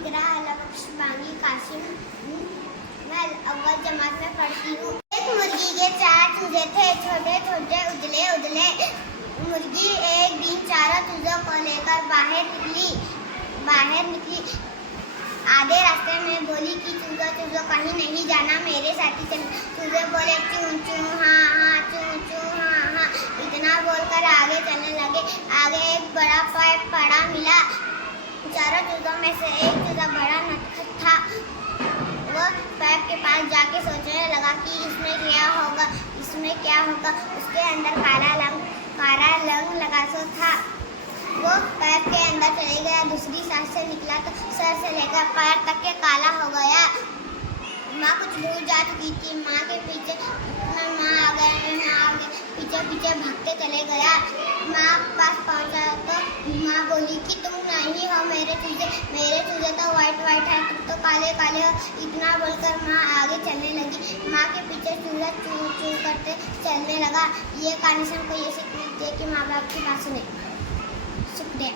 इकरा अलबख्शबानी कासिम। मैं अव्वल जमात में पढ़ती हूँ। एक मुर्गी के 4 चूजे थे, छोटे छोटे उजले उजले। मुर्गी एक दिन चारों चूजों को लेकर बाहर निकली। आधे रास्ते में बोली कि चूजों कहीं नहीं जाना, मेरे साथी चल। चूजे बोले चूं चूं हाँ हाँ, चूं चूं हाँ हाँ। इतना बोलकर आगे चलने लगे। आगे एक बड़ा पाइप पड़ा मिला। चारों चूजों में से एक चूजा बड़ा नटखट था। वो पाइप के पास जाके सोचने लगा कि इसमें क्या होगा। उसके अंदर काला रंग लगा सो था। वो पाइप के अंदर चले गया। दूसरी सांस से निकला तो सर से लेकर पैर तक के काला हो गया। माँ कुछ दूर जा चुकी थी। माँ के पीछे माँ आ गए पीछे भागते चले गया। माँ पास पहुँचा तो माँ बोली कि तुम नहीं हो मेरे चूजे तो वाइट है, तुम तो काले हो। इतना बोलकर माँ आगे चलने लगी। माँ के पीछे चूजा चूं चूं करते चलने लगा। ये कहानी से हमको ये सीख मिलती है कि माँ बाप की बात सुने। शुक्रिया।